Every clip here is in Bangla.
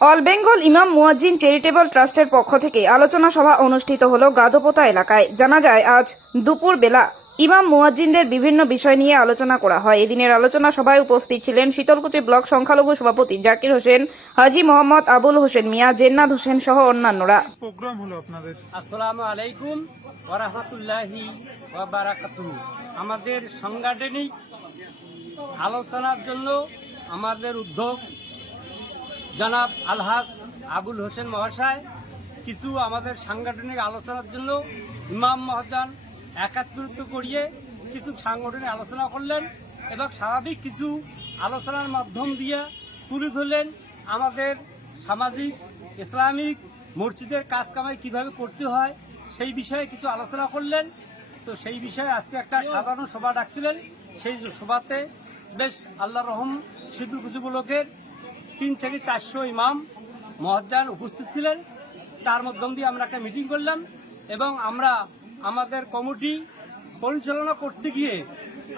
অল বেঙ্গল ইমাম মুয়াজ্জিন চ্যারিটেবল ট্রাস্টের পক্ষ থেকে আলোচনা সভা অনুষ্ঠিত হল গাদোপোতা এলাকায়। জানা যায় আজ দুপুর বেলা ইমাম মুয়াজ্জিনদের বিভিন্ন বিষয় নিয়ে আলোচনা করা হয়। এদিনের আলোচনা সভায় উপস্থিত ছিলেন শীতলকুচি ব্লক সংখ্যালঘু সভাপতি জাকির হোসেন হাজি মোহাম্মদ আবুল হোসেন মিয়া জেন্নাদ হোসেন সহ অন্যান্যরা। প্রোগ্রাম হলো আপনাদের। আসসালামু আলাইকুম ওরহমতুল্লাহি বারাকাতুহু। আমাদের সাংগঠনিক আলোচনার জন্য আমাদের উদ্যোগ জনাব আলহাজ আবুল হোসেন মহাশয়, কিছু আমাদের সাংগঠনিক আলোচনার জন্য ইমাম মহাজান একাত্রিত করিয়ে কিছু সাংগঠনিক আলোচনা করলেন এবং স্বাভাবিক কিছু আলোচনার মাধ্যম দিয়ে তুলে ধরলেন আমাদের সামাজিক, ইসলামিক মসজিদের কাজ কামাই কীভাবে করতে হয়, সেই বিষয়ে কিছু আলোচনা করলেন। তো সেই বিষয়ে আজকে একটা সাধারণ সভা ডাকছিলেন। সেই সভাতে বেশ আল্লাহ রহম সিদ্ধুল কুচি ব্লকের তিন থেকে চারশো ইমাম মহাজান উপস্থিত ছিলেন। তার মাধ্যম দিয়ে আমরা একটা মিটিং করলাম এবং আমরা আমাদের কমিটি পরিচালনা করতে গিয়ে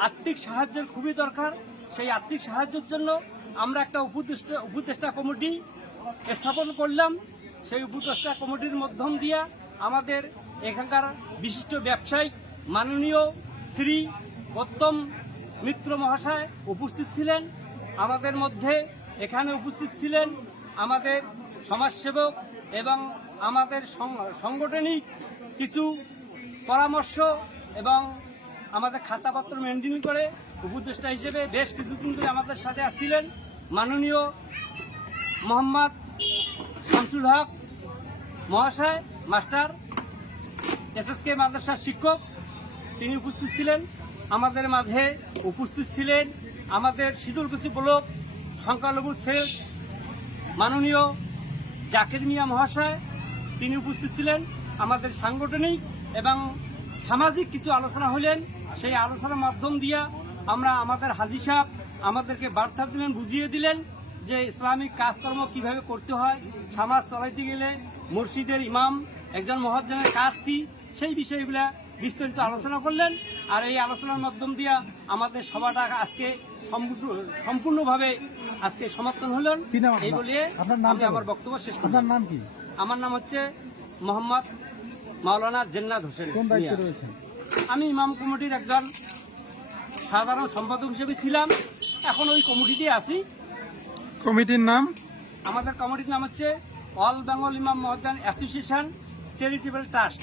আর্থিক সাহায্যের খুবই দরকার। সেই আর্থিক সাহায্যের জন্য আমরা একটা উপদেষ্টা উপদেষ্টা কমিটি স্থাপন করলাম। সেই উপদেষ্টা কমিটির মাধ্যম দিয়ে আমাদের এখানকার বিশিষ্ট ব্যবসায়িক মাননীয় শ্রী গৌতম মিত্র মহাশয় উপস্থিত ছিলেন। আমাদের মধ্যে এখানে উপস্থিত ছিলেন আমাদের সমাজসেবক এবং আমাদের সাংগঠনিক কিছু পরামর্শ এবং আমাদের খাতাপত্র মেনটেন করে উপদেষ্টা হিসেবে বেশ কিছুদিন ধরে আমাদের সাথে আসছিলেন মাননীয় মোহাম্মদ শামসুল হক মহাশয়, মাস্টার, এসএসকে মাদ্রাসার শিক্ষক। তিনি উপস্থিত ছিলেন। আমাদের মাঝে উপস্থিত ছিলেন আমাদের শীতলকুচি ব্লক সংখ্যালঘু ছেল, মাননীয় জাকির মিয়া মহাশয়, তিনি উপস্থিত ছিলেন আমাদের সাংগঠনিক এবং সামাজিক কিছু আলোচনা হলেন সেই আলোচনার মাধ্যম দিয়া আমরা আমাদের হাজি সাহেব আমাদেরকে বার্তা দিলেন, বুঝিয়ে দিলেন যে ইসলামিক কাজকর্ম কীভাবে করতে হয়, সমাজ চলাইতে গেলে মসজিদের ইমাম, একজন মহাজনের কাজ কি, সেই বিষয়গুলো বিস্তারিত আলোচনা করলেন আর এই আলোচনার মাধ্যম দিয়া আমাদের সভাটা আজকে সম্পূর্ণ- সম্পূর্ণভাবে আজকে সমর্থন হলেন। এই? বলিয়ে আমি? আমার বক্তব্য শেষ করলাম। নাম কি? আমার নাম হচ্ছে মোহাম্মদ মাওলানা জেন্নাদ হোসেন আমি ইমাম কমিটির একজন সাধারণ সম্পাদক হিসেবে ছিলাম। এখন ওই কমিটিতে আছি। কমিটির নাম? আমাদের কমিটির নাম হচ্ছে অল বেঙ্গল ইমাম মহাজান অ্যাসোসিয়েশন চ্যারিটেবল ট্রাস্ট।